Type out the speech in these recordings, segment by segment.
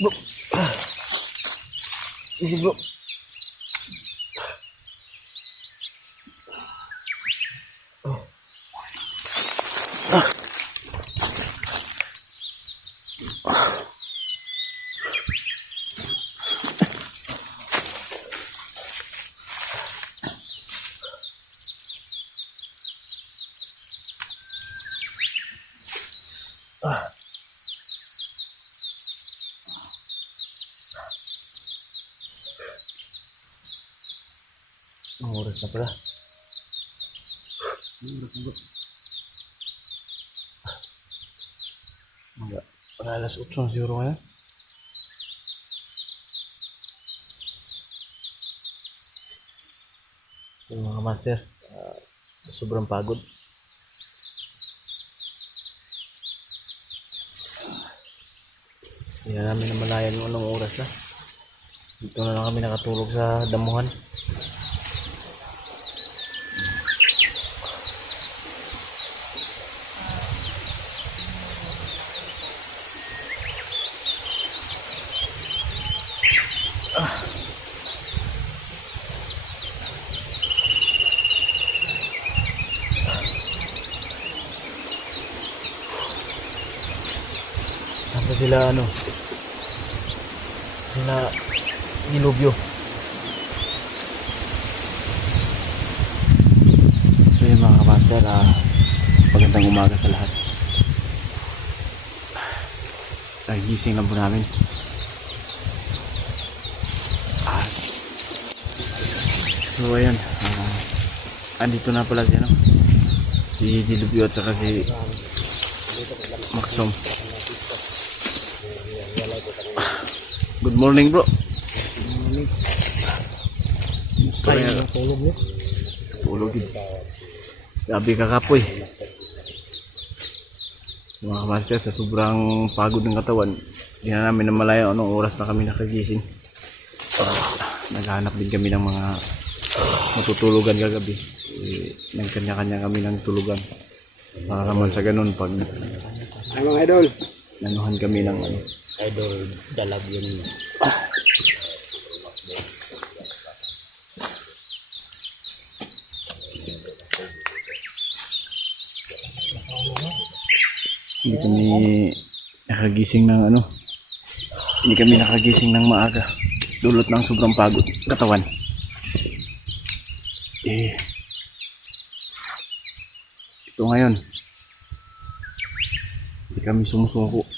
Bro. Easy bro. Ang oras na pala. Wala alas 8 na siguro ngayon. Yung mga master, sa sobrang pagod. Hindi na namin namalayan yung anong oras na. Dito na lang kami nakatulog sa damuhan. Saan sila sila Nilubyo. So yun mga kamaster, magandang umaga sa lahat. Gising lang po namin. So ayan, andito na pala si Nilubyo at saka si Maxom. Good morning bro. Good morning. Tulog yun. Gabi kakapoy. Mga master, sa sobrang pagod ng katawan, hindi na namin namalayan anong oras na kami nakagising. Naghahanap din kami ng mga matutulugan kagabi. Nagkanya-kanya kami ng tulugan. Para naman sa ganun pag mga idol, nanuhan kami ng idol dalag yun. Hindi kami nakagising ng hindi kami nakagising ng maaga. Dulot ng sobrang pagod katawan. Ito ngayon, hindi kami sumusuko.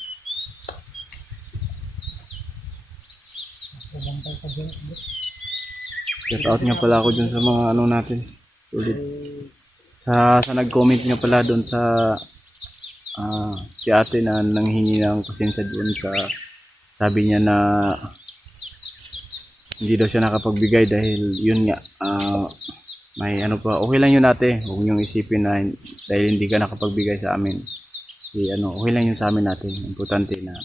Shout out nga pala ako dun sa mga natin ulit. Sa nag-comment nga pala dun sa si ate na nanghingi ng pasensya dun sa sabi niya na hindi daw siya nakapagbigay dahil yun nga may pa, okay lang yun ate, huwag niyong isipin na dahil hindi ka nakapagbigay sa amin. Okay lang yun sa amin natin. Importante na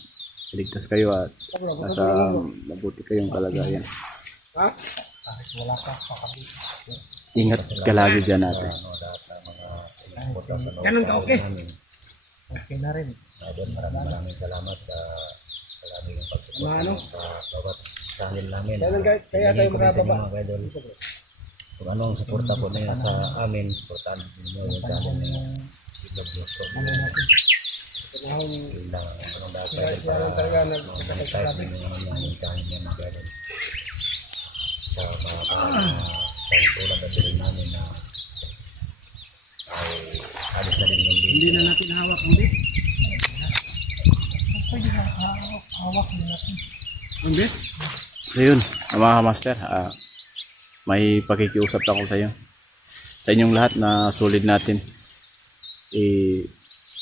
ligtas kayo at nasa mabuti kayong kalagayan. Ingat ka lagi dyan natin. Ganun ka okay? Okay na rin. Maraming salamat sa maraming pagsuporta sa bawat channel namin. Kaya tayo makababa. Kung anong suporta po niyo sa amin, suportahan niyo yung channel niyo. I-love you po. Yun lang. Anong dapat para monetize niyo yung channel niyo mga idol. Sa mga tulad na din namin na ay alis na din yung Hindi na natin hawak ang bit. Pwede na hawak na natin. Ang bit? So yun, mga master, may pakikiusap ako sa iyo. Sa inyong lahat na solid natin.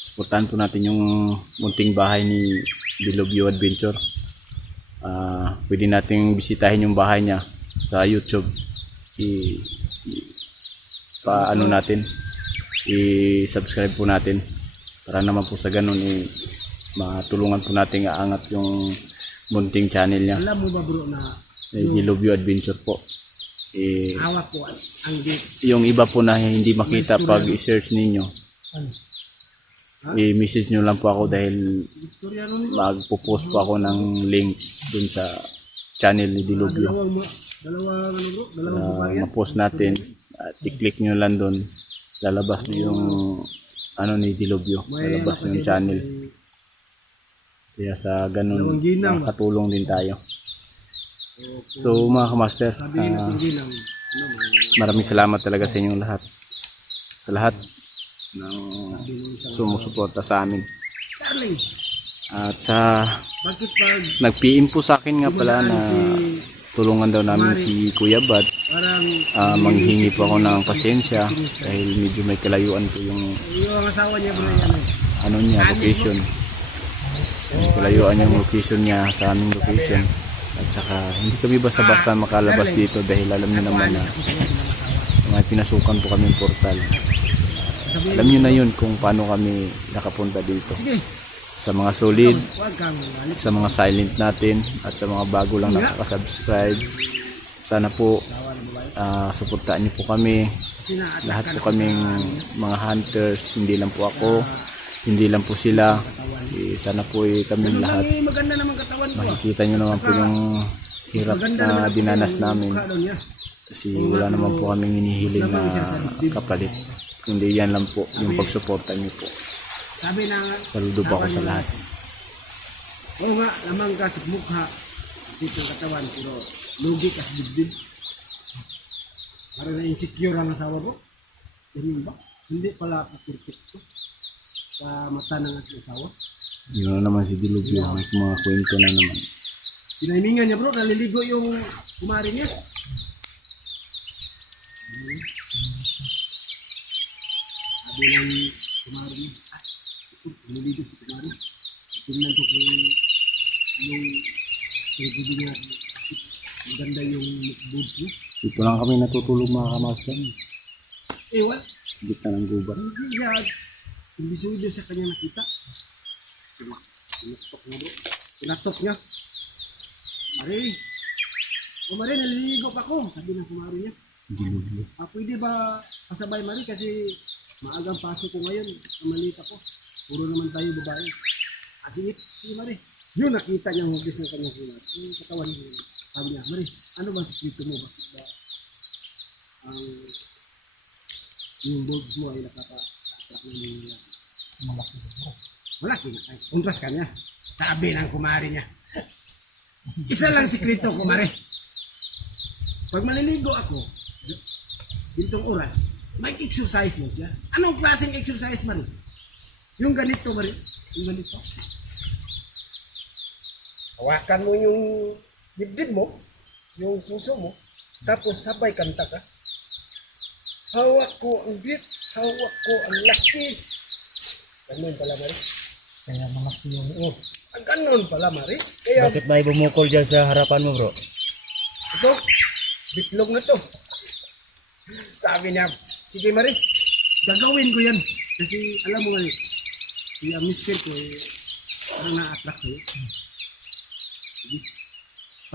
Suportahan po natin yung munting bahay ni Dilubyo Adventure. Pwede nating bisitahin yung bahay niya sa YouTube. Natin, i-subscribe po natin para naman po sa ganun matulungan po natin aangat yung munting channel niya. Alam mo ba bro na Dilubyo Adventure po. hawak po ang bit. Yung iba po na hindi makita pag i-search ninyo. i-message nyo lang po ako dahil Istorya nun. magpo-post po ako ng link dun sa channel ni Dilubyo. Dalawang ano bro? Dalawang babae. Ma-post natin at i-click nyo lang dun. Lalabas nyo yung ano ni Dilubyo. Lalabas nyo yung channel. Kaya sa ganun, makakatulong din tayo. So mga kamaster, Sabihin natin ginang. maraming salamat talaga sa inyong lahat. Sa lahat ng sumusuporta sa amin. Darling, At sa bakit pag nag-PM po sa akin nga pala na tulungan daw namin si Kuya Bad. parang Manghingi po ako ng pasensya dahil medyo may kalayuan po yung yung asawa niya bro ano? location. May kalayuan yung location niya sa aming location. At saka hindi kami basta-basta makalabas dito dahil alam niyo naman na may pinasukan po kami portal. Alam niyo na yun kung paano kami nakapunta dito. Sige, Sa mga solid, huwag kang malit. sa mga silent natin at sa mga bago lang nakaka-subscribe. Sana po suportahan niyo po kami. Kasi na Lahat po kaming mga hunters, hindi lang po ako, hindi lang po sila. Sana po kaming lahat. maganda naman katawan ko. Makikita nyo naman po yung hirap na dinanas namin. Kasi wala naman po kaming hinihiling na kapalit. Kundi yan lang po, yung pagsuporta niyo po. Sabi na Saludo po ako sa lahat. oo nga, lamang ka sa mukha. Dito ang katawan, pero lugi ka sa dibdib. Para na insecure ang asawa ko. Ganyan ba? Hindi pala ako perfecto. Sa mata ng ating asawa. Yun na naman si Dilubyo, may mga kwento na naman. Pinaimingan niya bro, naliligo yung kumari niya. Sabi ng kumari niya, naliligo si kumari. Tingnan ko kung yung sirgudo niya, maganda yung mukbud niya. Dito lang kami natutulog mga kamaster. What? Sa gitna ng gubat. Hindi niya, hindi sudo sa kanya nakita. Tinatok niya bro. Tinatok niya. Mari. O Mari, naliligo pa ko. Sabi ng kumari niya. Dilubyo. Pwede ba pasabay Mari kasi maagang pasok ko ngayon. Maliit ako. Puro naman tayo babae. Sige Mari. Yun nakita niya hugis ng kanyang kumari. Yung katawan niya. Sabi niya, Mari, ano ba sikreto mo? Bakit ba yung bulbs mo ay nakaka-attract ng mga Malaki bro. malaki na ay untras ka niya. Sabi ng kumari niya. Isa lang sikreto kumari. Pag maliligo ako, ditong oras, may exercise mo siya. Anong klaseng exercise man? Yung ganito Mari. Yung ganito. Hawakan mo yung dibdib mo, yung suso mo, tapos sabay kanta ka. Hawak ko ang bit, hawak ko ang laki. Ganun pala Mari. Kaya malaki yung uot. Ganun pala Mari. Kaya Bakit ba bumukol dyan sa harapan mo bro? ito, bitlog na to. Sabi niya, sige Mari, gagawin ko yan. Kasi alam mo nga, yung mister ko, parang na-attract sa'yo. Sige.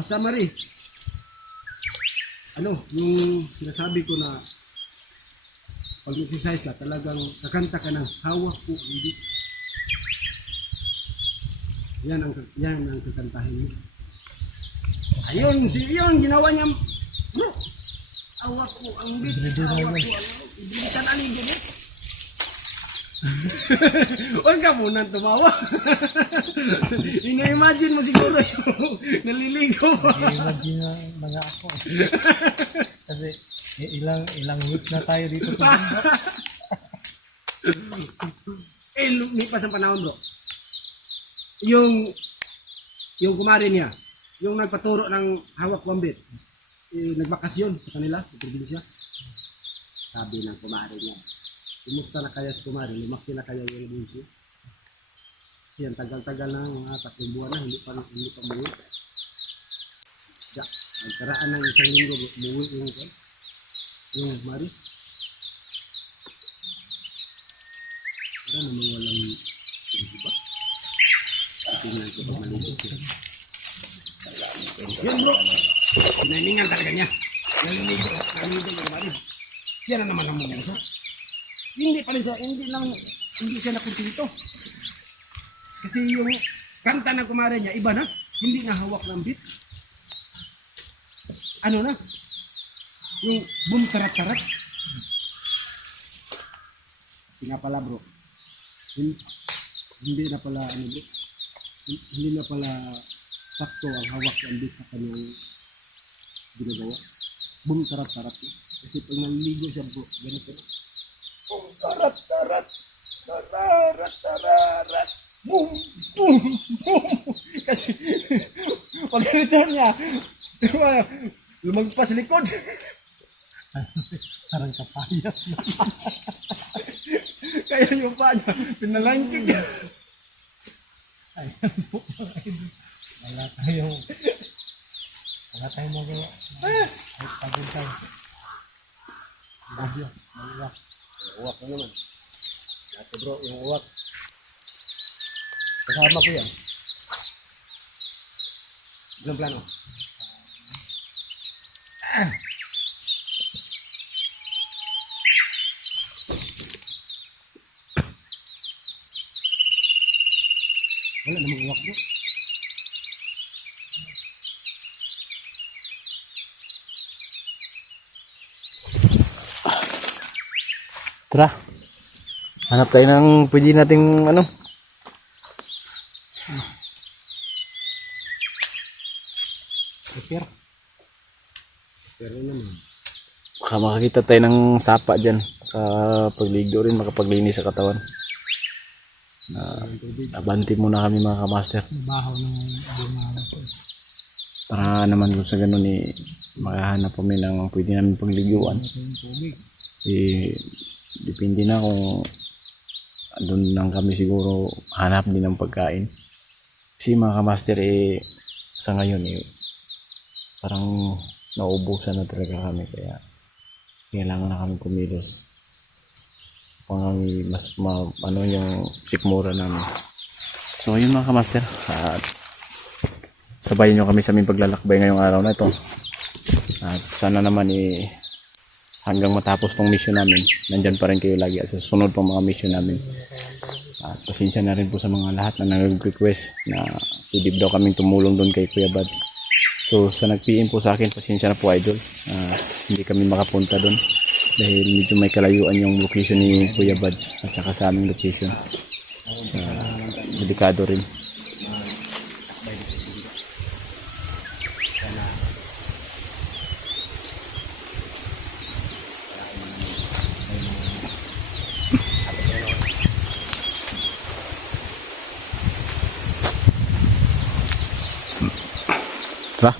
Basta Mari, ano, yung sinasabi ko na pag-exercise ka, talagang kakanta ka ng hawak ko ang bit. Yan ang kakantahin mo. Ayun, yun, ginawa niya. Bro, hawak ko ang bit. Hawak ko ang bilitan aligo mo. Huwag ka muna tumawa. Ina-imagine mo siguro yung naliligo. I-imagine na mga ako. Kasi ilang weeks na tayo dito sa mundo. Lumipas ang panahon bro. Yung kumari niya, yung nagpaturo ng hawak wambit, nagbakasyon sa kanila, sa probinsya. Sabi ng kumari niya, kumusta na kaya si kumari, lumaki na kaya yung bunso. Yan, tagal-tagal na, mga 3 buwan na, hindi pa muwi. Nagkaraan ng 1 linggo, muwi yung kumari. Para namang walang ba? Tingnan ko pag maligo siya. Yan bro. Pinahiningan talaga niya. Naliligo ka kumari. Siya na naman ang mumuso. Hindi pa rin siya, hindi lang hindi siya nakuntento. Kasi yung kanta ng kumare niya, iba na. Hindi na hawak ng beat. Ano na? Yung boom tarat-tarat. Hindi nga pala bro. Hindi na pala ano bro. Hindi na pala sakto ang hawak ng beat sa kanyang ginagawa. Boom tarat-tarat. Kasi pag naliligo siya bro, ganito na. Boom tarat-tarat. Tarat-tarat. Boom! Boom! Boom! Kasi pag ganito niya, lumagpas likod. Parang kapayas. Kaya yung pa niya, pinalangkig niya. Ayan po mga idol. Wala tayong magawa. Ay, pagod tayo. Bagyo, maluwak. Uwak na naman. Dati bro, yung uwak. Kasama ko yan. Ilang plano? Wala namang uwak bro. Tara. Hanap tayo ng pwede nating ano. Prepare. Pero naman. Baka makakita tayo ng sapa dyan. Pagligo rin, makapaglinis sa katawan. Abanti muna kami mga kamaster. Bahaw ng bunga po. Para naman kung sa ganun makahanap kami ng pwede namin pagliguan. Yung tubig. Depende na kung doon lang kami siguro hanap din ng pagkain. Kasi mga kamaster sa ngayon parang nauubusan na talaga kami, kaya kailangan na kami kumilos kung mas ano yung sikmura namin. So yun mga kamaster, at sabayin nyo kami sa aming paglalakbay ngayong araw na ito, at sana naman hanggang matapos tong mission namin, nandyan pa rin kayo lagi sa susunod pang mga mission namin. At pasensya na rin po sa mga lahat na nag-request na pwede daw kaming tumulong doon kay Kuya Bads. So sa nag-PM po sa akin, pasensya na po idol, hindi kami makapunta doon dahil medyo may kalayuan yung location ni Kuya Bads at saka sa aming location. Delikado rin. Tara.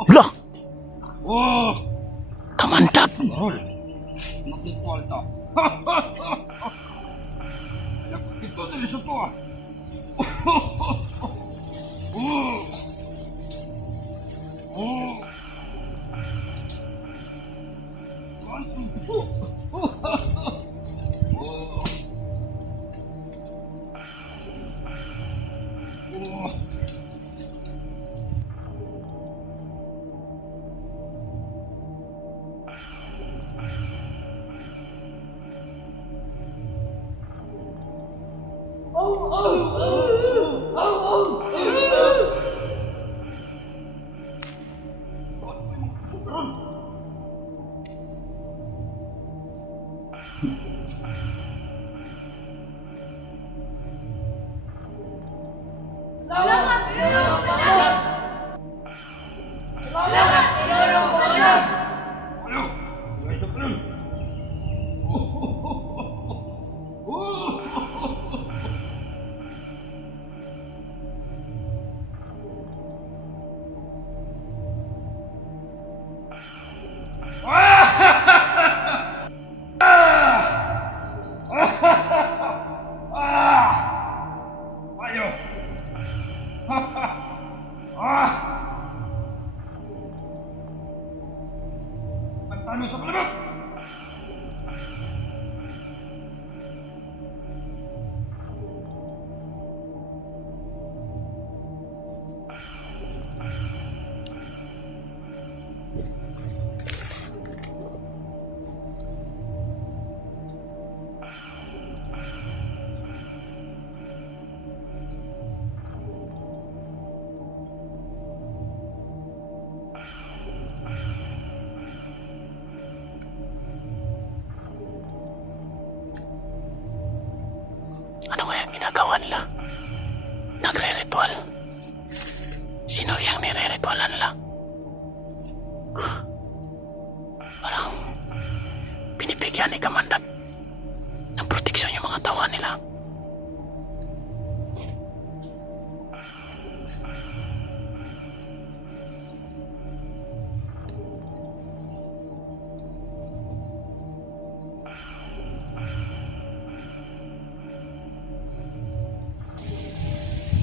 Hala! Kamandag! Ito na sa to ah. Ayo. Magtano sa palabok. Ano kaya ang ginagawa nila? Nagre-ritual. Sino yung nire-ritualan nila? Parang binibigyan ni Kamandag ng proteksyon yung mga tauhan nila.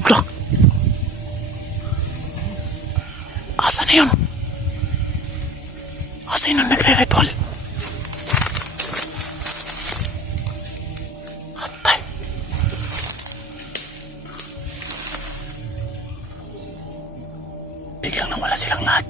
Look! Asa na yun? Asa yun ang nagre-ritual? Atay! Biglang nawala silang lahat.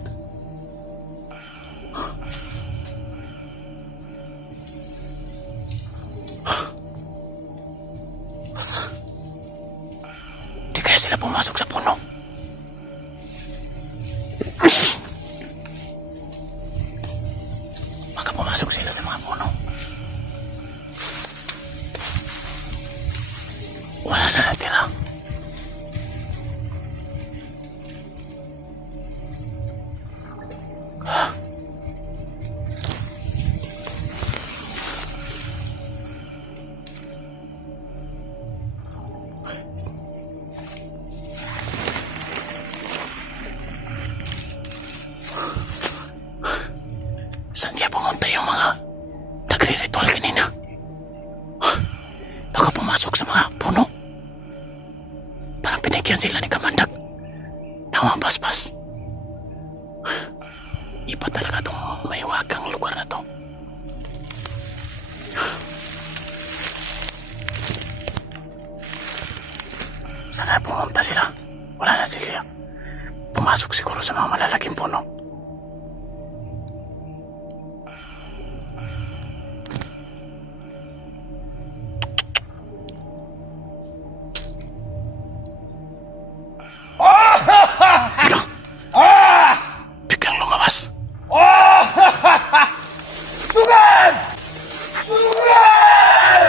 Di kaya sila pumasok sa puno? Baka pumasok sila sa mga puno. Wala na natira. Saan kaya pumunta yung mga nagre-ritual kanina? Baka pumasok sa mga puno. Parang pinigyan sila ni Kamandag ng mga basbas. Iba talaga itong mahiwagang lugar na to. Sana pumunta sila. Wala na sila. Pumasok siguro sa mga malalaking puno. Biglang lumabas. Sugan! Sugan!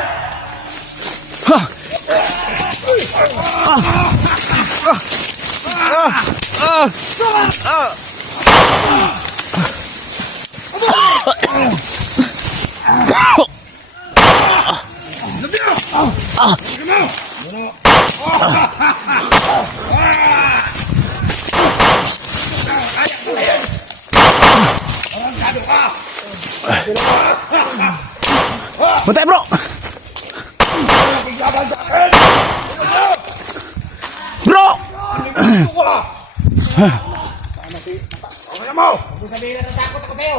Bantay bro! Bro! Ano mo? Sabihin na natakot ako sa'yo.